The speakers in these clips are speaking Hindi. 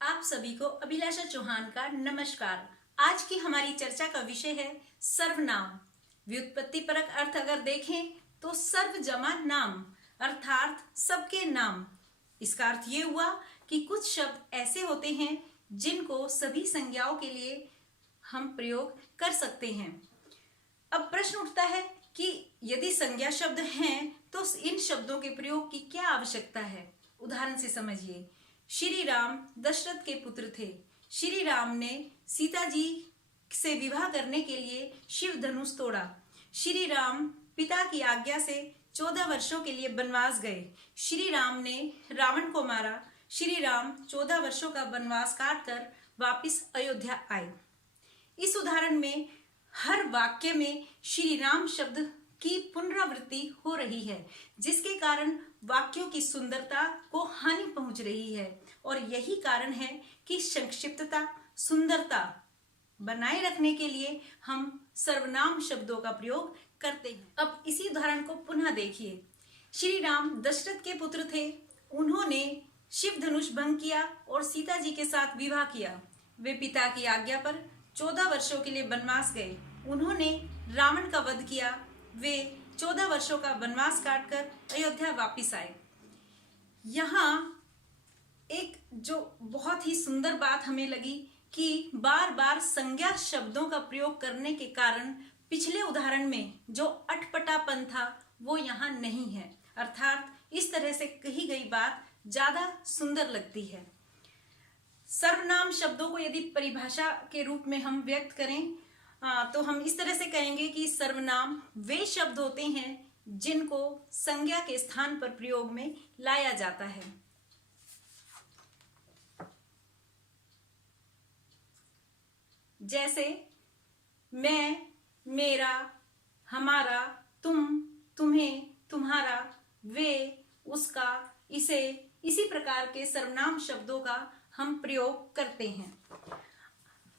आप सभी को अभिलाषा चौहान का नमस्कार। आज की हमारी चर्चा का विषय है सर्वनाम। व्युत्पत्ति परक अर्थ अगर देखें तो सर्व जमा नाम अर्थात सबके नाम। इसका अर्थ ये हुआ कि कुछ शब्द ऐसे होते हैं जिनको सभी संज्ञाओं के लिए हम प्रयोग कर सकते हैं। अब प्रश्न उठता है कि यदि संज्ञा शब्द हैं तो इन शब्दों के प्रयोग की क्या आवश्यकता है। उदाहरण से समझिए। श्री राम दशरथ के पुत्र थे। श्री राम ने सीता जी से विवाह करने के लिए शिव धनुष तोड़ा। श्री राम पिता की आज्ञा से 14 वर्षों के लिए वनवास गए। श्री राम ने रावण को मारा। श्री राम 14 वर्षों का वनवास काटकर वापिस अयोध्या आए। इस उदाहरण में हर वाक्य में श्री राम शब्द की पुनरावृत्ति हो रही है, जिसके कारण वाक्यों की सुंदरता को हानि पहुंच रही है। और यही कारण है कि संक्षिप्तता, सुंदरता बनाए रखने के लिए हम सर्वनाम शब्दों का प्रयोग करते हैं। अब इसी उदाहरण को पुनः देखिए। श्री राम दशरथ के पुत्र थे। उन्होंने शिव धनुष भंग किया और सीता जी के साथ विवाह किया। वे पिता की आज्ञा पर 14 वर्षों के लिए वनवास गए। उन्होंने रावण का वध किया। वे 14 वर्षों का वनवास काटकर अयोध्या वापिस आए। यहाँ एक जो बहुत ही सुंदर बात हमें लगी कि बार बार संज्ञा शब्दों का प्रयोग करने के कारण पिछले उदाहरण में जो अटपटापन था वो यहाँ नहीं है, अर्थात इस तरह से कही गई बात ज्यादा सुंदर लगती है। सर्वनाम शब्दों को यदि परिभाषा के रूप में हम व्यक्त करें तो हम इस तरह से कहेंगे कि सर्वनाम वे शब्द होते हैं जिनको संज्ञा के स्थान पर प्रयोग में लाया जाता है। जैसे मैं, मेरा, हमारा, तुम, तुम्हें, तुम्हारा, वे, उसका, इसे, इसी प्रकार के सर्वनाम शब्दों का हम प्रयोग करते हैं।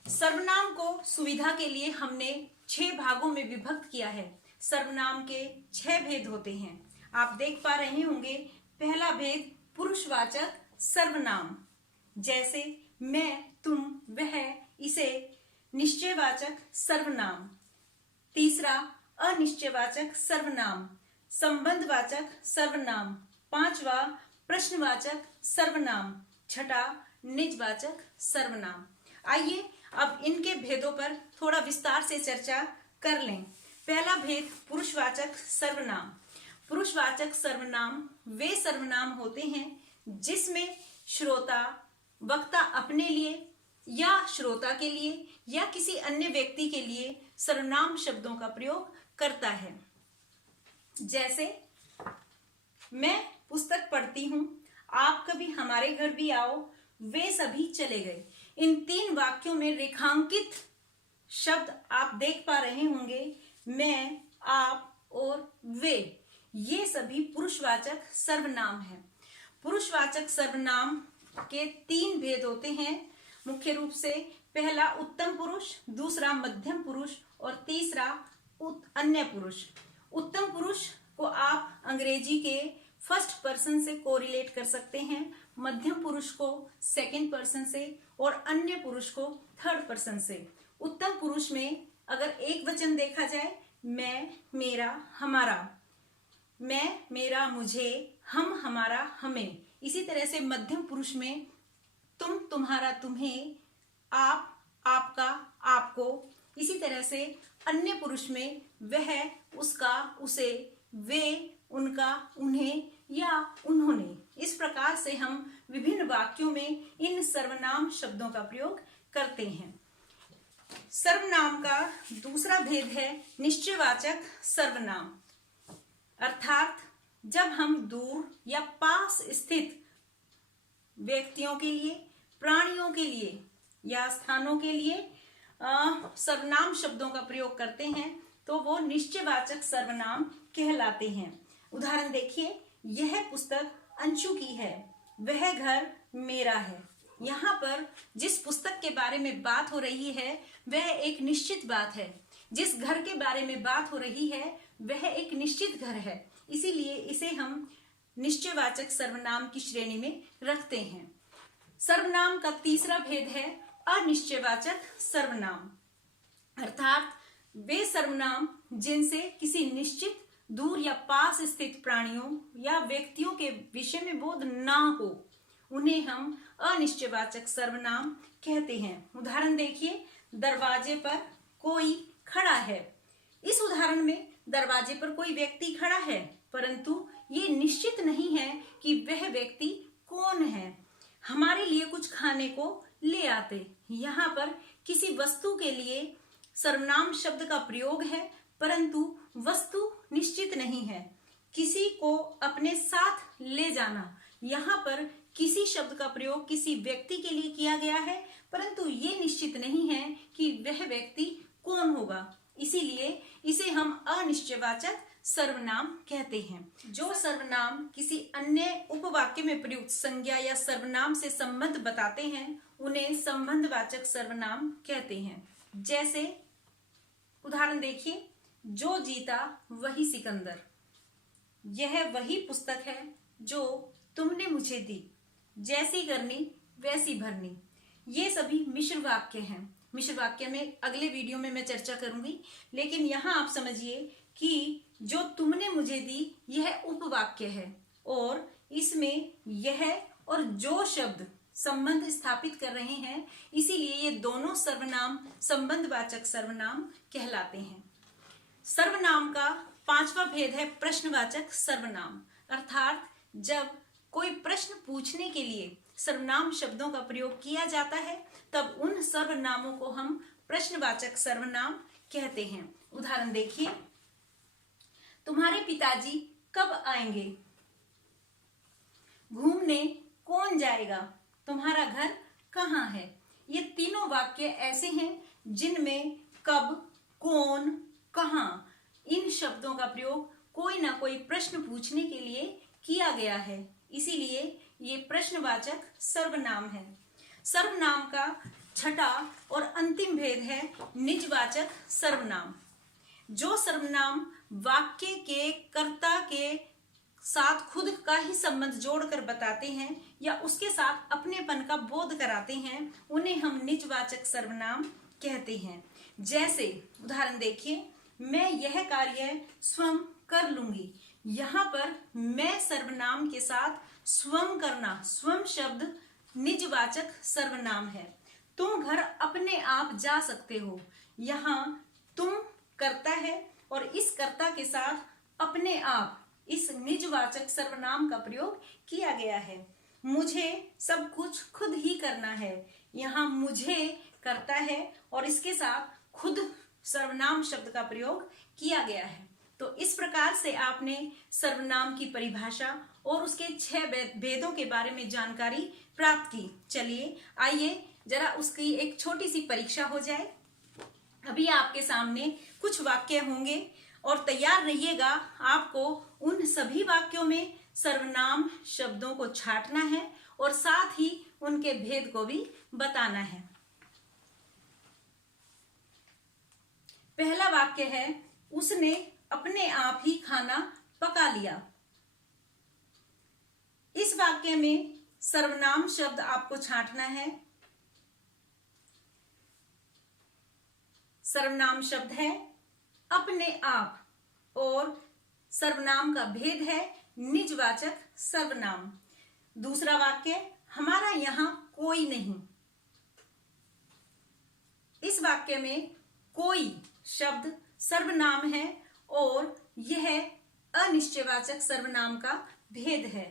सर्वनाम को सुविधा के लिए हमने 6 भागों में विभक्त किया है। सर्वनाम के 6 भेद होते हैं। आप देख पा रहे होंगे। पहला भेद पुरुषवाचक सर्वनाम, जैसे मैं, तुम, वह, इसे, निश्चयवाचक सर्वनाम। तीसरा अनिश्चयवाचक सर्वनाम, संबंधवाचक सर्वनाम। पांचवा प्रश्नवाचक सर्वनाम। छठा निजवाचक सर्वनाम। आइए अब इनके भेदों पर थोड़ा विस्तार से चर्चा कर लें। पहला भेद पुरुषवाचक सर्वनाम। पुरुषवाचक सर्वनाम वे सर्वनाम होते हैं जिसमें श्रोता, वक्ता अपने लिए या श्रोता के लिए या किसी अन्य व्यक्ति के लिए सर्वनाम शब्दों का प्रयोग करता है। जैसे मैं पुस्तक पढ़ती हूं, आप कभी हमारे घर भी आओ, वे सभी चले गए। इन 3 वाक्यों में रेखांकित शब्द आप देख पा रहे होंगे। मैं, आप और वे, ये सभी पुरुषवाचक सर्वनाम हैं। पुरुषवाचक सर्वनाम के 3 भेद होते हैं मुख्य रूप से। पहला उत्तम पुरुष, दूसरा मध्यम पुरुष और तीसरा अन्य पुरुष। उत्तम पुरुष को आप अंग्रेजी के फर्स्ट पर्सन से कोरिलेट कर सकते हैं, मध्यम पुरुष को सेकंड पर्सन से और अन्य पुरुष को थर्ड पर्सन से। उत्तम पुरुष में अगर एक वचन देखा जाए, मैं, मेरा, हमारा, मैं, मेरा, मुझे, हम, हमारा, हमें। इसी तरह से मध्यम पुरुष में तुम, तुम्हारा, तुम्हें, आप, आपका, आपको। इसी तरह से अन्य पुरुष में वह, उसका, उसे, वे, उनका, उन्हें या उन्होंने। इस प्रकार से हम विभिन्न वाक्यों में इन सर्वनाम शब्दों का प्रयोग करते हैं। सर्वनाम का दूसरा भेद है निश्चयवाचक सर्वनाम, अर्थात जब हम दूर या पास स्थित व्यक्तियों के लिए, प्राणियों के लिए या स्थानों के लिए सर्वनाम शब्दों का प्रयोग करते हैं तो वो निश्चयवाचक सर्वनाम कहलाते हैं। उदाहरण देखिए। यह पुस्तक अंशु की है, वह घर मेरा है। यहाँ पर जिस पुस्तक के बारे में बात हो रही है वह एक निश्चित बात है। जिस घर के बारे में बात हो रही है वह एक निश्चित घर है, इसीलिए इसे हम निश्चयवाचक सर्वनाम की श्रेणी में रखते हैं। सर्वनाम का तीसरा भेद है अनिश्चयवाचक सर्वनाम, अर्थात वे सर्वनाम जिनसे किसी निश्चित, दूर या पास स्थित प्राणियों या व्यक्तियों के विषय में बोध ना हो, उन्हें हम अनिश्चयवाचक सर्वनाम कहते हैं। उदाहरण देखिए, दरवाजे पर कोई खड़ा है। इस उदाहरण में दरवाजे पर कोई व्यक्ति खड़ा है, परंतु ये निश्चित नहीं है कि वह व्यक्ति कौन है। हमारे लिए कुछ खाने को ले आते। यहाँ पर किसी वस्तु के लिए सर्वनाम शब्द का प्रयोग है, परंतु वस्तु निश्चित नहीं है। किसी को अपने साथ ले जाना, यहाँ पर किसी शब्द का प्रयोग किसी व्यक्ति के लिए किया गया है, परंतु ये निश्चित नहीं है कि वह व्यक्ति कौन होगा, इसीलिए इसे हम अनिश्चयवाचक सर्वनाम कहते हैं। जो सर्वनाम किसी अन्य उपवाक्य में प्रयुक्त संज्ञा या सर्वनाम से संबंध बताते हैं, उन्हें संबंधवाचक सर्वनाम कहते हैं। जैसे उदाहरण देखिए, जो जीता वही सिकंदर। यह वही पुस्तक है जो तुमने मुझे दी। जैसी करनी वैसी भरनी। ये सभी मिश्र वाक्य हैं। मिश्र वाक्य में अगले वीडियो में मैं चर्चा करूंगी, लेकिन यहाँ आप समझिए कि जो तुमने मुझे दी यह उपवाक्य है और इसमें यह और जो शब्द संबंध स्थापित कर रहे हैं, इसीलिए ये दोनों सर्वनाम संबंधवाचक सर्वनाम कहलाते हैं। सर्वनाम का पांचवा भेद है प्रश्नवाचक सर्वनाम, अर्थात जब कोई प्रश्न पूछने के लिए सर्वनाम शब्दों का प्रयोग किया जाता है, तब उन सर्वनामों को हम प्रश्नवाचक सर्वनाम कहते हैं। उदाहरण देखिए, तुम्हारे पिताजी कब आएंगे? घूमने कौन जाएगा? तुम्हारा घर कहाँ है? ये तीनों वाक्य ऐसे हैं जिनमें कब, कौन, कहाँ इन शब्दों का प्रयोग कोई ना कोई प्रश्न पूछने के लिए किया गया है, इसीलिए ये प्रश्नवाचक सर्वनाम है। सर्वनाम का छठा और अंतिम भेद है निजवाचक सर्वनाम। जो सर्वनाम वाक्य के कर्ता के साथ खुद का ही संबंध जोड़कर बताते हैं या उसके साथ अपनेपन का बोध कराते हैं, उन्हें हम निजवाचक सर्वनाम कहते हैं। जैसे उदाहरण देखिए, मैं यह कार्य स्वयं कर लूंगी। यहाँ पर मैं सर्वनाम के साथ स्वयं करना, स्वयं शब्द निजवाचक सर्वनाम है। तुम घर अपने आप जा सकते हो। यहाँ तुम कर्ता है और इस कर्ता के साथ अपने आप इस निजवाचक सर्वनाम का प्रयोग किया गया है। मुझे सब कुछ खुद ही करना है। यहाँ मुझे कर्ता है और इसके साथ खुद सर्वनाम शब्द का प्रयोग किया गया है। तो इस प्रकार से आपने सर्वनाम की परिभाषा और उसके 6 भेदों के बारे में जानकारी प्राप्त की। चलिए आइए जरा उसकी एक छोटी सी परीक्षा हो जाए। अभी आपके सामने कुछ वाक्य होंगे और तैयार रहिएगा। आपको उन सभी वाक्यों में सर्वनाम शब्दों को छांटना है और साथ ही उनके भेद को भी बताना है। पहला वाक्य है, उसने अपने आप ही खाना पका लिया। इस वाक्य में सर्वनाम शब्द आपको छांटना है। सर्वनाम शब्द है अपने आप और सर्वनाम का भेद है निजवाचक सर्वनाम। दूसरा वाक्य, हमारा यहां कोई नहीं। इस वाक्य में कोई शब्द सर्वनाम है और यह अनिश्चयवाचक सर्वनाम का भेद है।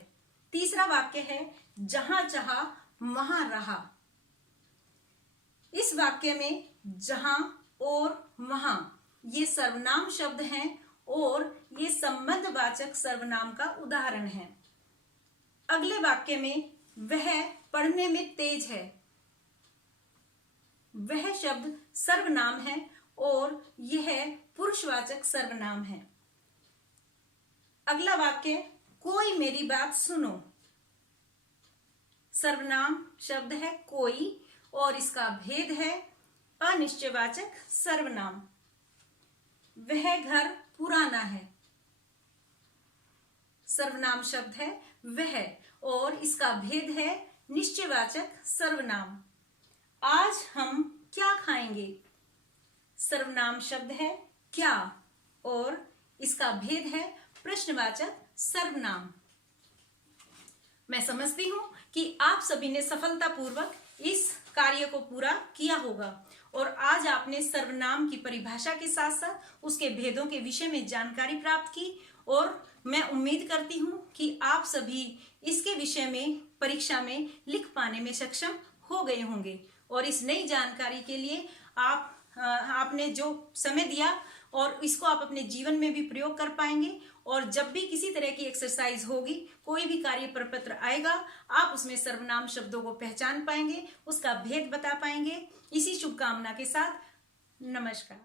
तीसरा वाक्य है, जहां चाहा वहां रहा। इस वाक्य में जहां और वहां ये सर्वनाम शब्द हैं और ये संबंधवाचक सर्वनाम का उदाहरण है। अगले वाक्य में वह पढ़ने में तेज है। वह शब्द सर्वनाम है और यह पुरुषवाचक सर्वनाम है। अगला वाक्य, कोई मेरी बात सुनो। सर्वनाम शब्द है कोई और इसका भेद है अनिश्चयवाचक सर्वनाम। वह घर पुराना है। सर्वनाम शब्द है वह और इसका भेद है निश्चयवाचक सर्वनाम। आज हम क्या खाएंगे? सर्वनाम शब्द है क्या और इसका भेद है प्रश्नवाचक सर्वनाम। मैं समझती हूं कि आप सभी ने सफलतापूर्वक इस कार्य को पूरा किया होगा और आज आपने सर्वनाम की परिभाषा के साथ साथ उसके भेदों के विषय में जानकारी प्राप्त की और मैं उम्मीद करती हूं कि आप सभी इसके विषय में परीक्षा में लिख पाने में सक्षम हो गए होंगे और इस नई जानकारी के लिए आपने जो समय दिया और इसको आप अपने जीवन में भी प्रयोग कर पाएंगे और जब भी किसी तरह की एक्सरसाइज होगी, कोई भी कार्य प्रपत्र आएगा, आप उसमें सर्वनाम शब्दों को पहचान पाएंगे, उसका भेद बता पाएंगे। इसी शुभकामना के साथ नमस्कार।